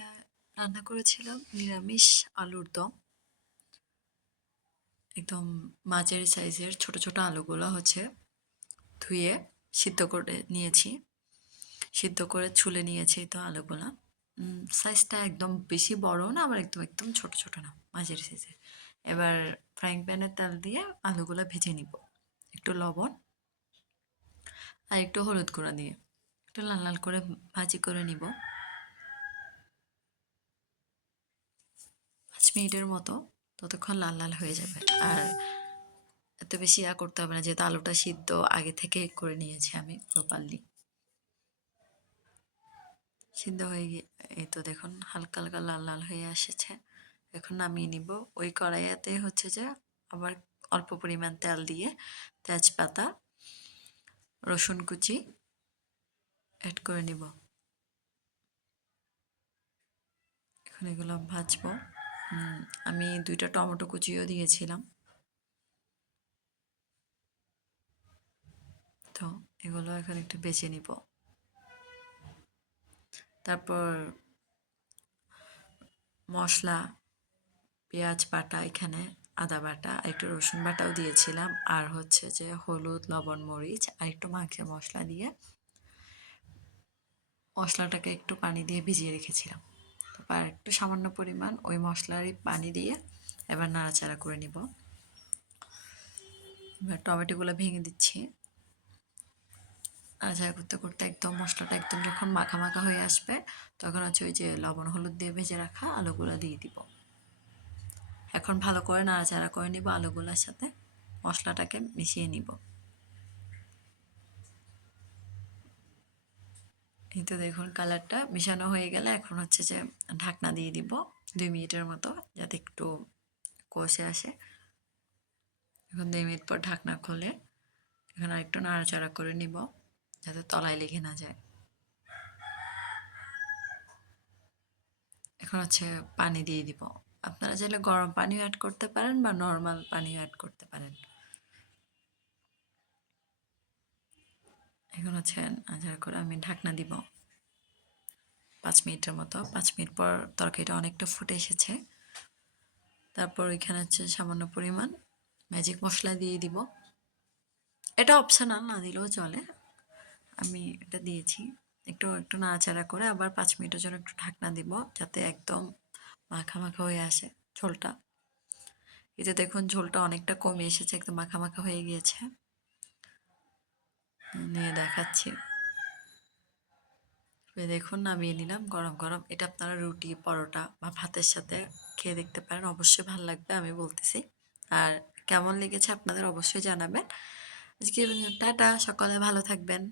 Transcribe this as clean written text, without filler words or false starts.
আজকে রান্না করেছিলাম নিরামিষ আলুর দম। একদম মাঝারি সাইজের ছোট ছোট আলুগুলো ধুয়ে সিদ্ধ করে নিয়েছি। সিদ্ধ করে ছুলে নিয়েছি তো আলুগুলা। সাইজটা একদম বেশি বড় না, আবার একদম একদম ছোট ছোট না, মাঝারি সাইজের। এবার ফ্রাইং প্যানে তেল দিয়ে আলুগুলা ভেজে নিব। একটু লবণ আর একটু হলুদ গুঁড়া দিয়ে একটু লাল লাল করে ভাজি করে নিব। 5 মিনিটের মতো, ততক্ষণ লাল লাল হয়ে যাবে। আর এত বেশি করতে হবে না, যেহেতু আলুটা সিদ্ধ আগে থেকে করে নিয়েছি আমি প্রপারলি। সিদ্ধ হয়ে গিয়ে এই তো দেখুন হালকা হালকা লাল লাল হয়ে এসেছে। এখন নামিয়ে নিব। ওই কড়াইয়াতে আবার অল্প পরিমাণ তেল দিয়ে তেজপাতা, রসুন কুচি অ্যাড করে নিব। এখন এগুলো ভাজবো। আমি 2টা টমেটো কুচিও দিয়েছিলাম। তো এগুলো এখন একটু বেছে নিব। তারপর মশলা, পেঁয়াজ বাটা, এখানে আদা বাটা, একটু রসুন বাটাও দিয়েছিলাম। আর হলুদ, লবণ, মরিচ আর একটু মাংসের মশলা দিয়ে মশলাটাকে একটু পানি দিয়ে ভিজিয়ে রেখেছিলাম। তারপর আর একটু সামান্য পরিমাণ ওই মশলারই পানি দিয়ে এবার নাড়াচাড়া করে নিব। এবার টমেটোগুলো ভেঙে দিচ্ছি। নাড়াচাড়া করতে করতে একদম মশলাটা একদম যখন মাখা মাখা হয়ে আসবে, তখন ওই যে লবণ হলুদ দিয়ে ভেজে রাখা আলুগুলো দিয়ে দিব। এখন ভালো করে নাড়াচাড়া করে নিব, আলুগুলোর সাথে মশলাটাকে মিশিয়ে নিব। এই তো দেখুন কালারটা মিশানো হয়ে গেলে এখন ঢাকনা দিয়ে দিব 2 মিনিটের মতো, যাতে একটু কষে আসে। এখন 2 মিনিট পর ঢাকনা খুলে এখন আরেকটু নাড়াচাড়া করে নিব, যাতে তলায় লেগে না যায়। এখন পানি দিয়ে দিব। আপনারা চাইলে গরম পানিও অ্যাড করতে পারেন বা নর্মাল পানিও অ্যাড করতে পারেন। এখন নাড়াচাড়া করে আমি ঢাকনা দিব 5 মিনিটের মতো। 5 মিনিট পর তরকারিটা অনেকটা ফুটে এসেছে। তারপর এখানে সামান্য পরিমাণ ম্যাজিক মশলা দিয়ে দিব। এটা অপশনাল, না দিলেও চলে। আমি এটা দিয়েছি। একটু একটু নাড়াচাড়া করে আবার 5 মিনিটের জন্য একটু ঢাকনা দিব, যাতে একদম মাখা মাখা হয়ে আসে ঝোলটা। এই যে দেখুন ঝোলটা অনেকটা কমে এসেছে, একদম মাখা মাখা হয়ে গিয়েছে। নিয়ে দেখাচ্ছি। দেখুন নামিয়ে নিলাম গরম গরম। এটা আপনারা রুটি, পরোটা বা ভাতের সাথে খেয়ে দেখতে পারেন, অবশ্যই ভালো লাগবে, আমি বলতেছি। আর কেমন লেগেছে আপনাদের অবশ্যই জানাবেন। আজকে টাটা, সকালে ভালো থাকবেন।